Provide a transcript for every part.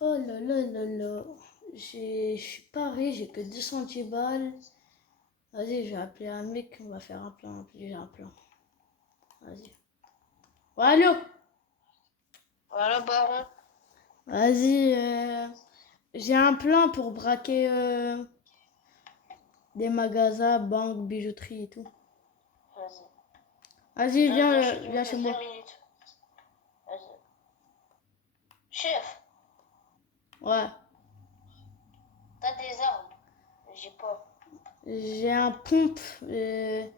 Oh là là là là. Je suis pas riche, j'ai que 210 balles. Vas-y, je vais appeler un mec, on va faire un plan, appeler un plan. Vas-y. Oh, allô? Voilà, baron. Vas-y, j'ai un plan pour braquer des magasins, banques, bijouterie et tout. Vas-y. Vas-y, viens, J'ai viens chez 2 moi. minutes. Vas-y. Chef, Ouais, t'as des armes? J'ai pas. j'ai un pompe. T'es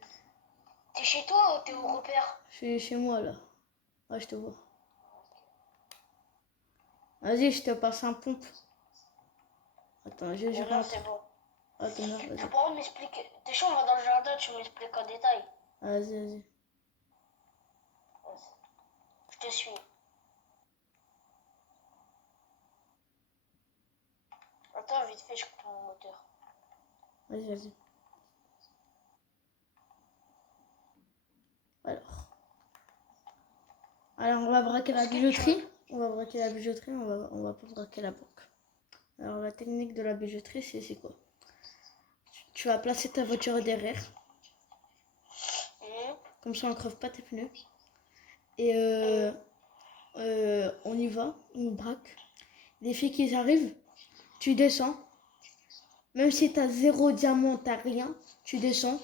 chez toi ou t'es au repère? Je suis chez moi là. Ouais, je te vois. Vas-y, je te passe un pompe. Attends, je Non, c'est rentre. bon. Attends, merde, T'as vas-y. pas envie de m'expliquer? T'es chaud, on va dans le jardin, tu m'expliques en détail. Vas-y, vas-y. Vas-y. Je te suis. Attends, vite fait, je coupe mon moteur. Vas-y, vas-y. Alors. Alors, on va braquer la Est-ce que tu veux... bijouterie. On va braquer la bijouterie, on va pas braquer la banque. Alors, la technique de la bijouterie, c'est quoi? Tu vas placer ta voiture derrière. Comme ça, on ne creve pas tes pneus. Et on y va, on braque. Les filles qui arrivent, tu descends. Même si t'as 0 diamant, t'as rien, tu descends.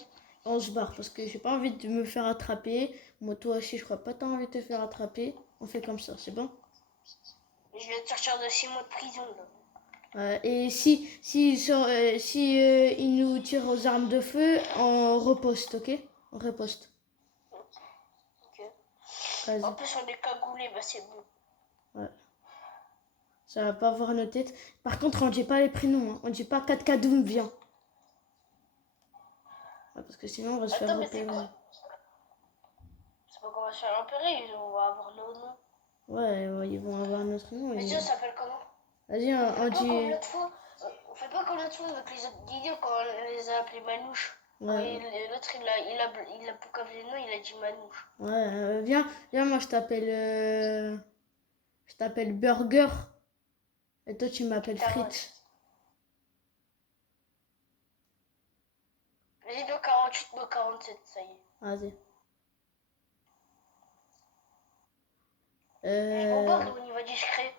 On se barre parce que j'ai pas envie de me faire attraper. Moi, toi aussi, je crois pas t'as envie de te faire attraper. On fait comme ça, c'est bon? Je vais te sortir de 6 mois de prison, là. Et si ils nous tirent aux armes de feu, on reposte, ok? On reposte. Ok. En Vas-y. plus, on est cagoulés, bah c'est bon. Ouais. Ça va pas voir nos têtes. Par contre, on dit pas les prénoms, hein. On dit pas 4 Kadoum, viens. Ouais, parce que sinon, on va se faire Attends, mais c'est repérer. quoi? C'est pas qu'on va se faire repérer, on va avoir nos noms. Ouais, ouais, ils vont avoir notre nom. Mais Dieu, ça s'appelle comment? Vas-y, On fait on pas comme dit... l'autre fois. On fait pas comme l'autre fois avec les autres idiots quand on les a appelés Manouche. Quand Ouais, l'autre il a poucavé le nom, il a dit Manouche. ouais, viens, moi je t'appelle Burger et toi tu m'appelles Carotte. Frites. Vas-y, donc 48, moi 47, ça y est. Vas-y. Je Euh, bombarde ou on y va discret?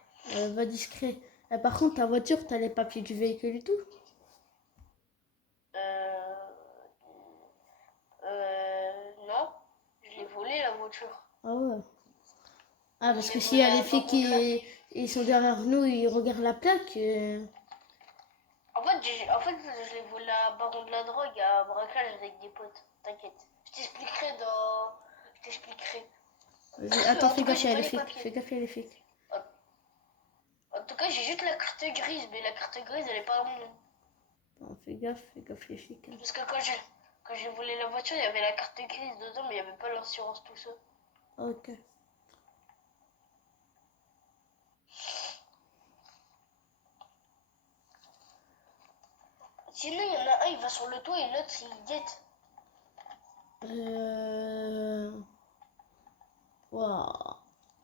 va discret. Par contre, ta voiture, t'as les papiers du véhicule et tout? Euh. Non. Je l'ai volé la voiture. Ah ouais. Ah, Je parce l'ai que s'il y volé a les à filles Baron de la. qui ils sont derrière nous, ils regardent la plaque. En fait, je l'ai volé à Baron de la drogue, à braquage avec des potes. T'inquiète. Je t'expliquerai dans. Je t'expliquerai. Vas-y, attends, En fais tout cas, gaffe, il j'ai y a pas les les flics. papiers. Fais gaffe, il y a les flics. En tout cas, j'ai juste la carte grise, mais la carte grise, elle est pas à mon nom. Attends, fais gaffe, les flics. Parce que quand j'ai volé la voiture, il y avait la carte grise dedans, mais il n'y avait pas l'assurance, tout ça. Ok. Sinon, il y en a un, il va sur le toit et l'autre, il guette. Waouh.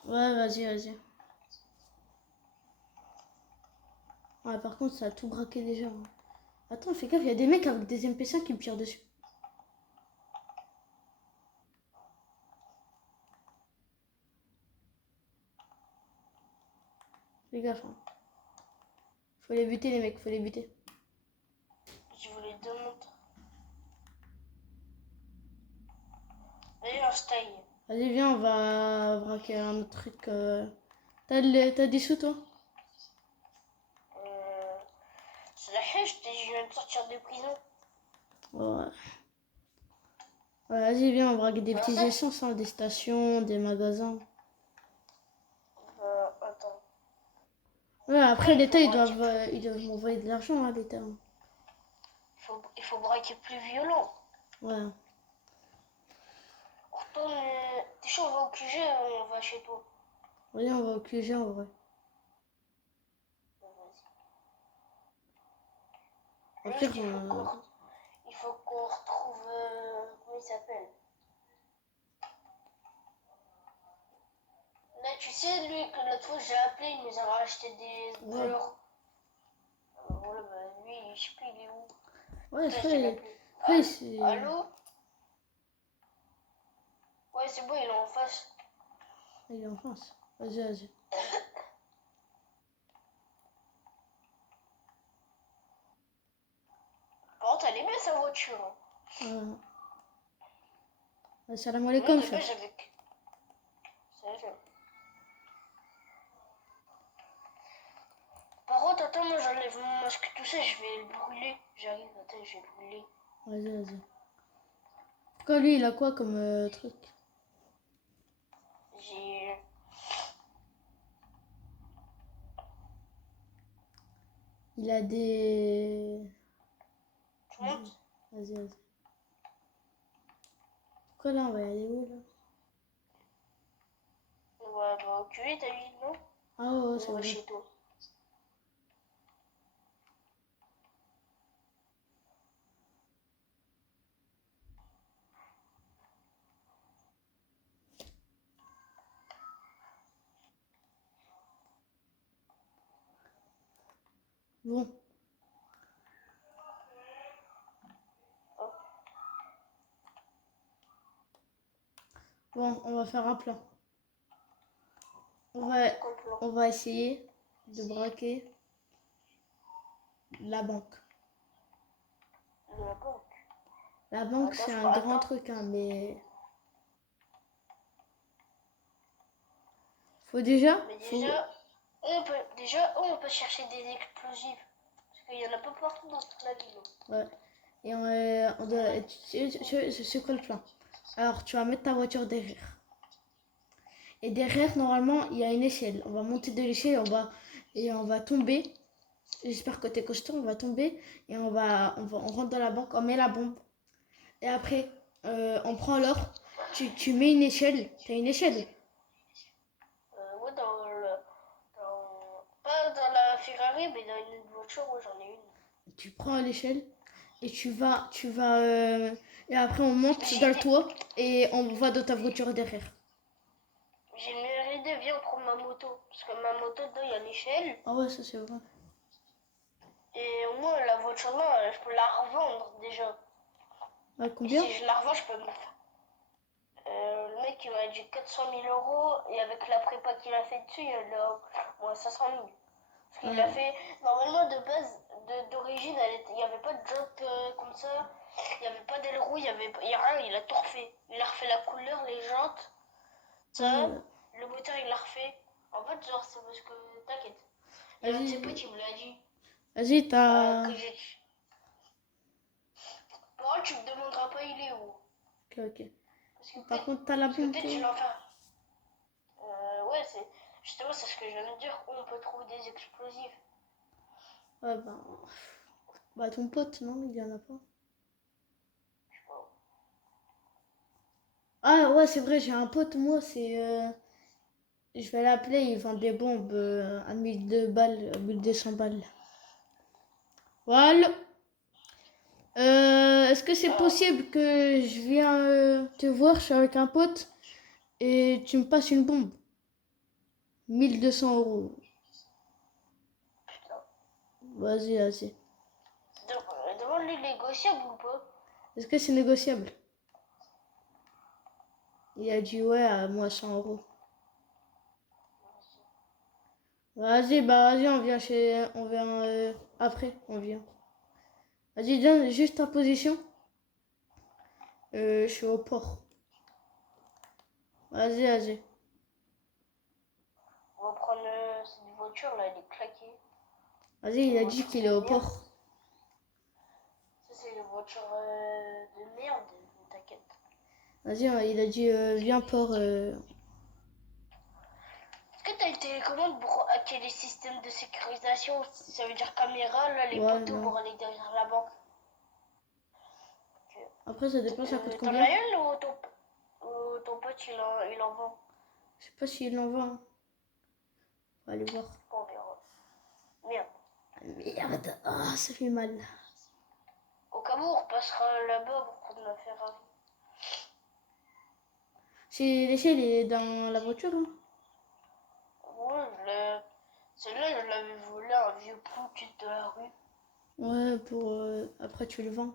Ouais, vas-y. Ouais, par contre, ça a tout braqué déjà, hein. Attends, fais gaffe, il y a des mecs avec des MP5 qui me tirent dessus. Fais gaffe, hein. Faut les buter, les mecs, faut les buter. Je voulais deux montres. D'ailleurs, un style. Vas-y, viens, on va braquer un autre truc. T'as des sous, toi? Euh, c'est la hache, je viens de sortir de prison. Ouais. Ouais, vas-y, viens, on braque des Tu vois petits ça? essences, hein, des stations, des magasins. Attends. Ouais, après, Après, l'État, ils doivent m'envoyer de l'argent, hein, l'État, hein. il faut braquer plus violent. Ouais. Retourne. T'es chaud, on va au QG, on va chez toi. Viens, on va au QG, en vrai. Au pire, Juste, il faut qu'on retrouve. Comment il s'appelle? Là, tu sais, lui, que l'autre fois j'ai appelé, il nous a racheté des Ouais. fleurs. Voilà, bah, lui, je sais plus, il est où. Ouais, Là, je t'ai frère, appelé. frère, c'est... Allô? Ouais, c'est bon, il est en face. Il est en France. Vas-y, vas-y. Par contre, elle est bien sa voiture. Hein. Salam Moi, alaikum, de frère. base, j'avais. Sérieux. Par contre, attends, moi j'enlève mon masque, tout ça, je vais le brûler. J'arrive, attends, je vais le brûler. Vas-y, vas-y. Pourquoi lui, il a quoi comme truc? J'ai. Il a des... Tu montes? Vas-y, vas-y. Pourquoi là, on va y aller où, là? On va au QE, t'as dit, non? Ah ouais, On c'est va vrai. chez toi. Bon. Bon, on va faire un plan. On va, C'est quoi le plan? on va essayer de braquer la banque. De la banque. La banque, Attends, c'est je un crois. grand Attends. truc, hein, mais... Faut déjà... Mais Faut... on peut chercher des explosifs. Parce qu'il y en a pas partout dans toute la ville. Ouais. Et on doit... C'est quoi le plan? Alors, tu vas mettre ta voiture derrière. Et derrière, normalement, il y a une échelle. On va monter de l'échelle et on va tomber. J'espère que t'es costaud, on va tomber et on rentre dans la banque, on met la bombe. Et après, on prend l'or. Tu mets une échelle. T'as une échelle? Ouais, pas dans la Ferrari, mais dans une autre voiture, ouais, j'en ai une. Tu prends l'échelle et et après on monte dans le J'ai toit et on va dans ta voiture derrière. J'ai une meilleure idée, viens, on prend ma moto. Parce que ma moto, dedans, il y a l'échelle. Ah ouais, ça c'est vrai. Et au moins, la voiture là, je peux la revendre déjà. À Et combien? si je la revends, je peux me faire. Le mec, il m'a dit 400 000 euros. Et avec la prépa qu'il a fait dessus, il a moins 500 000. Parce qu'il a fait. Normalement, de base, d'origine, il n'y avait pas de job comme ça. Il n'y avait pas d'aile roue, il y a rien. Il a tout refait. Il a refait la couleur, les jantes. Ça. Ouais. Le moteur, il l'a refait. En fait, genre, c'est parce que. T'inquiète. Il y a un de ses potes, Vas-y, il me l'a dit. vas-y, t'as. Que j'ai. Par contre, tu me demanderas pas il est où. Ok, ok. Parce que Par peut-être. contre, t'as la Parce que bombe, peut-être toi? je l'en fais. Ouais, c'est. Justement, c'est ce que je viens de dire. Où on peut trouver des explosifs. Ouais, bah, ton pote, non, il y en a pas. Je sais pas. Ah ouais, c'est vrai, j'ai un pote, moi, c'est. Je vais l'appeler, il vend des bombes à 1200 balles, 1200 balles. Voilà. Est-ce que c'est possible que je viens te voir, je suis avec un pote, et tu me passes une bombe? 1200 euros. Putain. Vas-y, vas-y. Demande-lui négociable ou pas. Est-ce que c'est négociable? Il a dit ouais à moi 100 euros. Vas-y, bah vas-y, on vient après, on vient. Vas-y, donne juste ta position. Je suis au port. Vas-y, vas-y. On va prendre cette voiture là, elle est claquée. Vas-y, il a dit qu'il est au port. Ça, c'est une voiture de merde, t'inquiète. Vas-y, il a dit viens port. Est-ce que t'as une télécommande pour hacker les systèmes de sécurisation? Ça veut dire caméra, là, les Ouais, poteaux non. pour aller derrière la banque. Après, ça dépend, ça coûte T'en combien? as une ou ton pote il en vend? Je sais pas s'il l'envoie. Hein. On va aller voir. On verra. Merde. Ah, merde, ah, ça fait mal. Au cas où, on repassera là-bas pour prendre la Ferrari. C'est l'échelle est dans la voiture. Hein. Ouais, celle-là, je l'avais volée à un vieux plouc de la rue. Ouais, pour... après, tu le vends.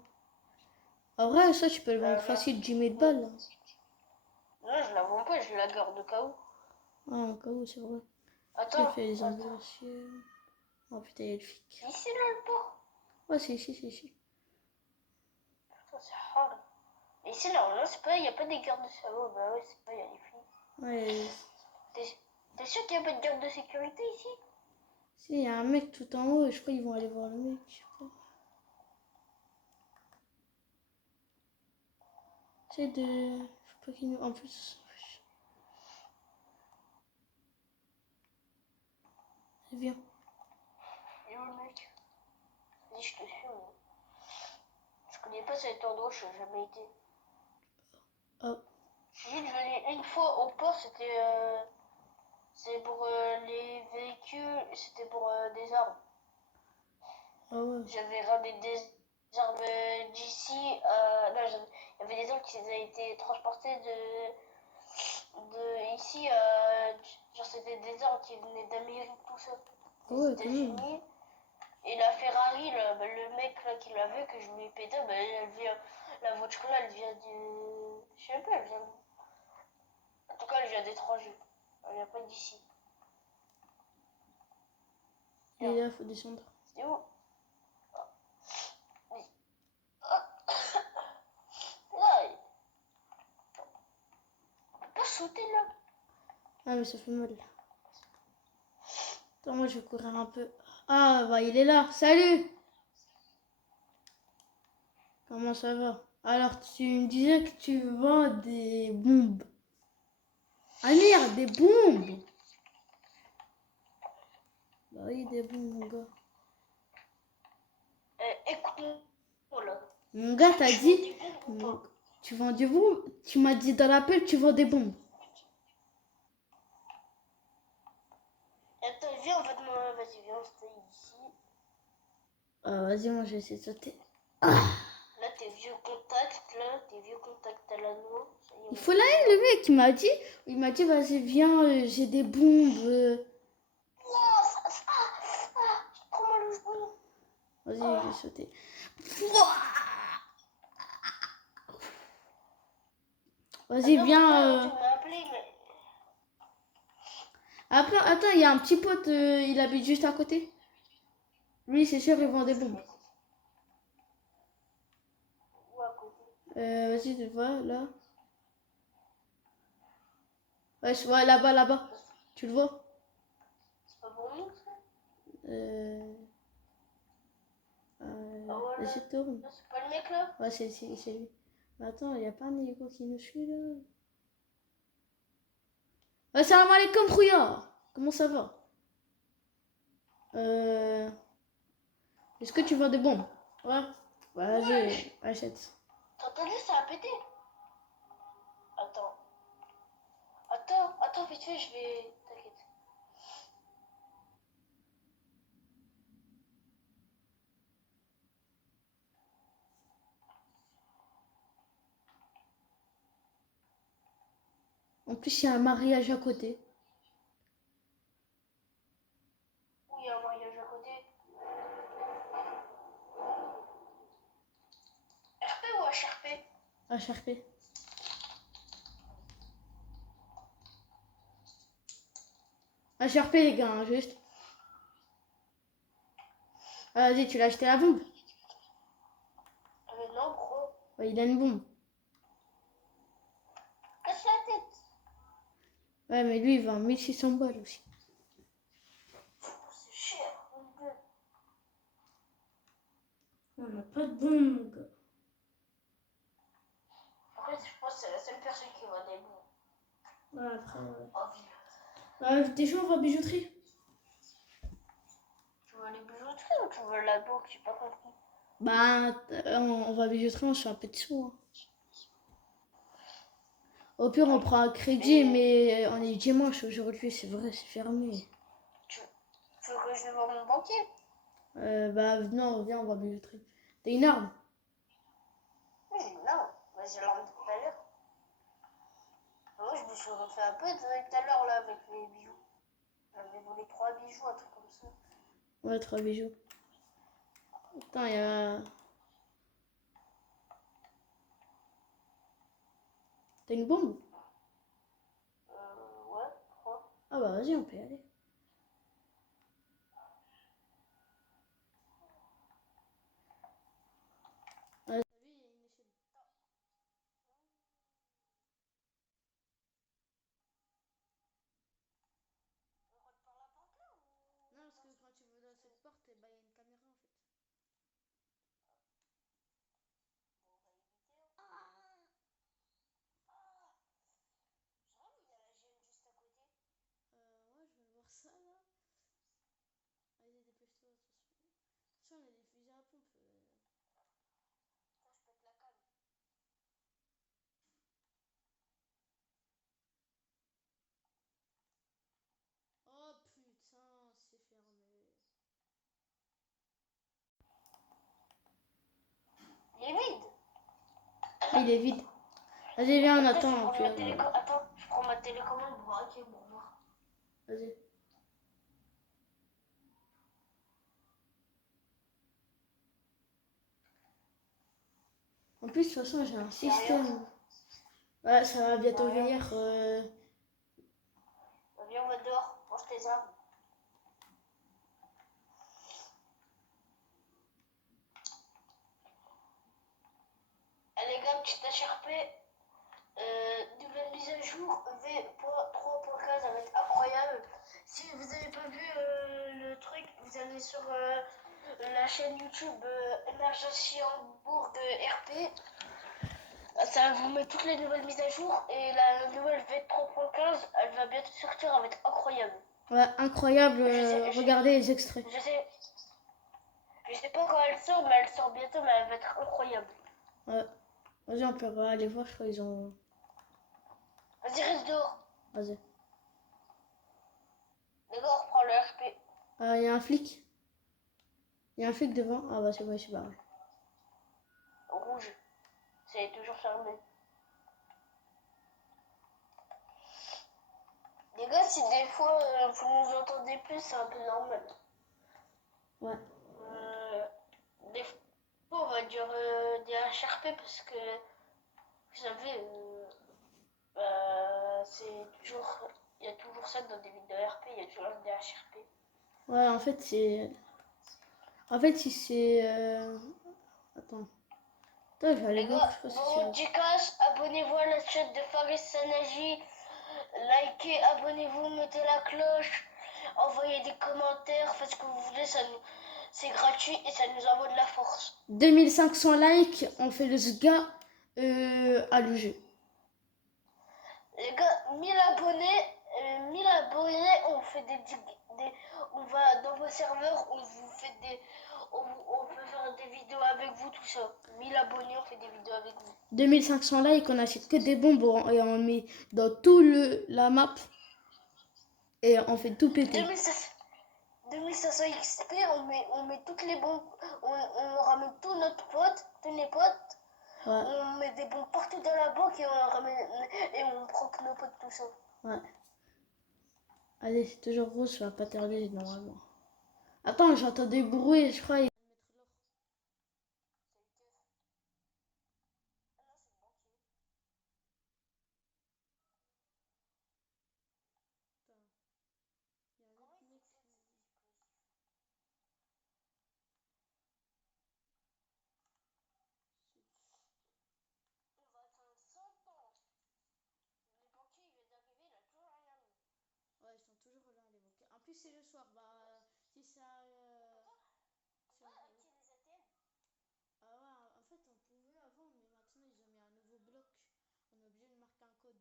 En vrai, ça, tu peux le vendre Là, facile, 10 000 balles. Là. là, je la vends pas, je la garde au cas où. Ah, au cas où, c'est vrai. Ça Attends, fait les attends. ambulanciers. Oh putain, il y a le flic. C'est ici, là, le port? Ouais, c'est ici, c'est ici. Putain, c'est hard. Mais ici, là, il n'y a pas des gardes de cerveau. Bah ouais, c'est pas, il y a les flics. Ouais, T'es sûr qu'il n'y a pas de garde de sécurité ici? si, il y a un mec tout en haut, et je crois qu'ils vont aller voir le mec, je sais pas. C'est de... Faut pas qu'ils nous... En plus... Viens. Et où le mec? Vas-y, je te suis, moi. Je connais pas cet endroit, je n'ai jamais été. Oh. Je suis juste venu une fois au port, c'est pour les véhicules, c'était pour des armes. Ah ouais. J'avais ramené des armes d'ici. Non, il y avait des armes qui avaient été transportées de ici. Genre, c'était des armes qui venaient d'Amérique, tout ça. Ah Des ouais, quand même. États-Unis. Et la Ferrari, là, le mec là, qui l'avait, que je lui ai pété, la voiture là, elle vient de. Je sais pas, elle vient. En tout cas, elle vient d'étranger. Elle vient pas d'ici. Il est là, faut descendre. C'est où? Ah, là, on peut pas sauter là. Ah, mais ça fait mal. Attends, moi, je vais courir un peu. Ah, bah, il est là. Salut! Comment ça va? Alors, tu me disais que tu vends des bombes. Ah merde, des bombes! Bah oui, des bombes, mon gars. Écoute-moi là. Mon gars, t'as Tu dit... vends des bombes ou pas? Tu vends des bombes? Tu m'as dit dans l'appel, tu vends des bombes. Attends, viens, vas-y, viens, on se fait ici. Ah, vas-y, moi, je vais essayer de sauter. Là, tes vieux contacts à la noix. Ça y est, Il on faut est la dedans. haine, le mec, il m'a dit, vas-y, viens, j'ai des bombes. Wow, j'ai trop mal au genou. Vas-y, je vais sauter. Vas-y, Non, mais viens. tu m'as appelé, mais. Après, attends, il y a un petit pote, il habite juste à côté. Lui, c'est sûr, il vend des bombes. Où à côté? Vas-y, tu vois, là. Ouais, ouais, là-bas, là-bas. Tu le vois? C'est pas pour nous, ça? Euh... Ah ouais, Vas-y, tourne. là, c'est pas le mec là? Ouais, c'est lui. Mais attends, il n'y a pas un Nico qui nous suit, là. Ouais, salam alaikum, Khouya. Comment ça va? Est-ce que tu vends des bombes? Ouais. Vas-y, achète. T'as entendu, ça a pété? Attends. Attends, vite fait, je vais. T'inquiète. En plus, il y a un mariage à côté. Où il y a un mariage à côté? RP ou HRP? HRP. HRP, les gars, hein, juste. Ah, vas-y, tu l'as acheté la bombe? Non, gros. Ouais, il a une bombe. Casse la tête. Ouais, mais lui, il vend 1600 balles aussi. C'est cher. Mon Dieu. On n'a pas de bombe, mon gars. En fait, je pense que c'est la seule personne qui vend des bons. Ouais, après, ouais. En ville. T'es chaud, on va à bijouterie? Tu veux les bijouteries ou tu veux la banque? J'ai pas compris. Bah, on va à bijouterie, on se fait un peu de sous. Hein. Au pire, on prend un crédit, mais on est dimanche aujourd'hui, c'est vrai, c'est fermé. Tu veux que je vais voir mon banquier? Bah, non, viens, on va à bijouterie. T'as une arme? Oui, non. Vas-y, l'arme de tout à l'heure. Moi, je me suis refait un peu tout à l'heure là avec les bijoux. On avait volé 3 bijoux, un truc comme ça. Ouais, 3 bijoux. Attends, il y a... T'as une bombe? Ouais, je crois. Ah bah vas-y, on peut y aller. Ouais, t'as vu, il y a une échelle. On rentre par la porte là ou... Non, parce que quand tu vas dans cette porte, eh ben, il y a une caméra en fait. Bon, on va éviter. Ah, Jean, il y a la gêne juste à côté. Ouais, je vais voir ça là. Allez, dépêche-toi, attention. Attention, on a des fusils à pompe. Attends, je pète la cam. Oh putain, c'est fermé. Il est vide. Ah, il est vide. Vas-y, viens, on Attends, attend. Puis, Attends, je prends ma télécommande pour hacker pour voir. vas-y. En plus, de toute façon, j'ai un système. Ouais, ça va bientôt venir. Viens, on va dehors. Mange tes armes. Allez, gars, petite HRP. Nouvelle mise à jour V.3.15, ça va être incroyable. Si vous n'avez pas vu le truc, vous allez sur la chaîne YouTube Emergency Hambourg RP. Ça va vous mettre toutes les nouvelles mises à jour et la nouvelle V3.15, elle va bientôt sortir, elle va être incroyable. Ouais, incroyable. Regardez les extraits. Je sais pas quand elle sort, mais elle sort bientôt, mais elle va être incroyable. Ouais. Vas-y, on peut aller voir, je crois qu'ils ont... Vas-y, reste dehors. Vas-y. D'accord, prends le RP. Ah, il y a un flic. Il y a un flic devant. Ah bah c'est bon, c'est barré. Rouge. C'est toujours fermé. Les gars, si des fois vous nous entendez plus, c'est un peu normal. Ouais. Des fois, on va dire des HRP parce que, vous savez, c'est toujours... Il y a toujours ça dans des vidéos RP, il y a toujours des HRP. Ouais, en fait, c'est... En fait, si c'est... Attends. Attends, je vais aller Les voir, gars, je crois que bon, c'est... Dicas, abonnez-vous à la chaîne de Faris Sanaji. Likez, abonnez-vous, mettez la cloche. Envoyez des commentaires, faites ce que vous voulez, c'est gratuit et ça nous envoie de la force. 2500 likes, on fait le SGA à l'UG. Les gars, 1000 abonnés, on fait on va dans vos serveurs, on vous fait on peut faire des vidéos avec vous, tout ça. 1000 abonnés, on fait des vidéos avec vous. 2500 likes, on achète que des bonbons et on met dans tout la map et on fait tout péter. 2500 XP, on met toutes les bombes, on ramène tous les potes, Ouais. on met des bombes partout dans la banque et on ramène et on proque nos potes, tout ça. Ouais. Allez, c'est toujours rose, ça va pas tarder normalement. Attends, j'entends des bruits, je crois. Ouais, ils sont toujours là, les banquiers. En plus, c'est le soir. Bah, si ça. Si on... Ah ouais, en fait, on pouvait avant, mais maintenant, ils ont mis un nouveau bloc. On est obligé de marquer un code.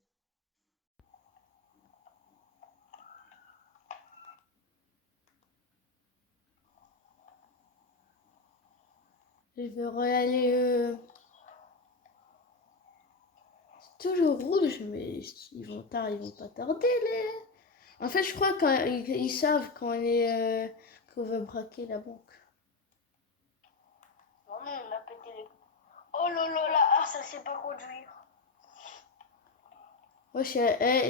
Je vais aller. C'est toujours rouge, mais ils vont pas tarder, les. En fait, je crois qu'ils savent qu'on veut braquer la banque. Non, mais on a pété les... Oh là là là, ah, ça sait pas conduire. Ouais,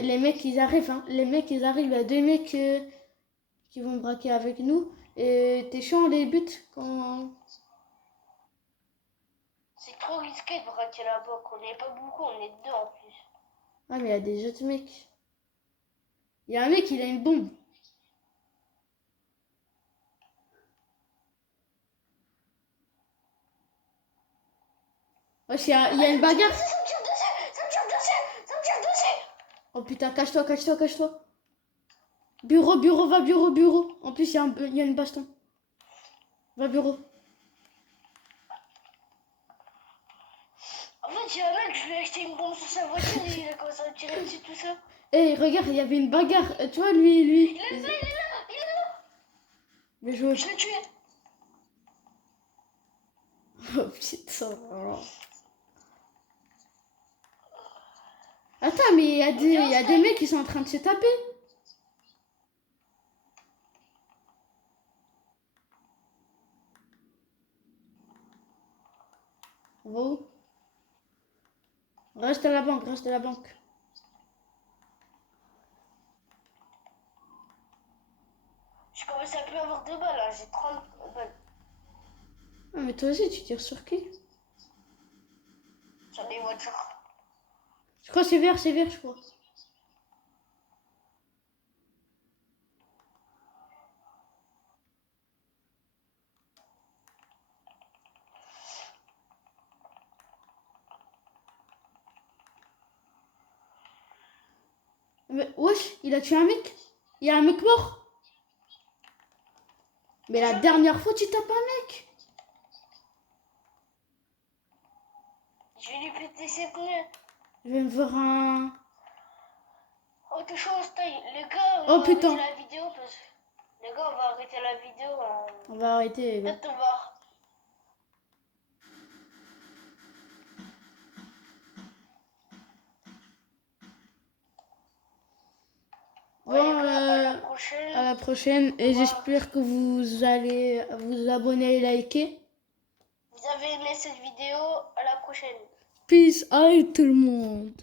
les mecs, ils arrivent, hein. Les mecs, ils arrivent. Il y a deux mecs qui vont braquer avec nous. Et t'es chiant les buts quand... C'est trop risqué de braquer la banque. On n'est pas beaucoup, on est deux en plus. Ah, mais il y a des autres mecs. Il y a un mec, il a une bombe. Wesh, il y a une bagarre. Ça me tire dessus, ça me tire dessus, ça me tire dessus. Oh putain, cache-toi, cache-toi, cache-toi. Bureau, bureau, va bureau, bureau. En plus, il y a une baston. Va bureau. En fait, il y a un mec, je lui ai acheté une bombe sur sa voiture et il a commencé à me tirer dessus tout ça. Eh, regarde, il y avait une bagarre. Tu vois, lui. Il est là, il est là, il est là. Bien joué. Je l'ai tué. Oh putain. Attends, mais il y a des mecs qui sont en train de se taper. On va où? Reste à la banque, reste à la banque. Je commence à plus avoir de balles, là. J'ai 30 balles. Ah, mais toi aussi, tu tires sur qui? Sur des voitures. Je crois que c'est vert, je crois. Mais, wesh, il a tué un mec. Il y a un mec mort. Mais la dernière fois, tu tapes un mec. Je vais lui péter ses pneus. Je vais me voir un... Oh, t'es chaud, style. Les gars, Oh, on va putain. arrêter la vidéo parce que... Les gars, on va arrêter la vidéo. On va arrêter, les gars. Peut-être on va... Bon, à la prochaine. à la prochaine. Et j'espère que vous allez vous abonner et liker. Vous avez aimé cette vidéo. À la prochaine. Peace out tout le monde.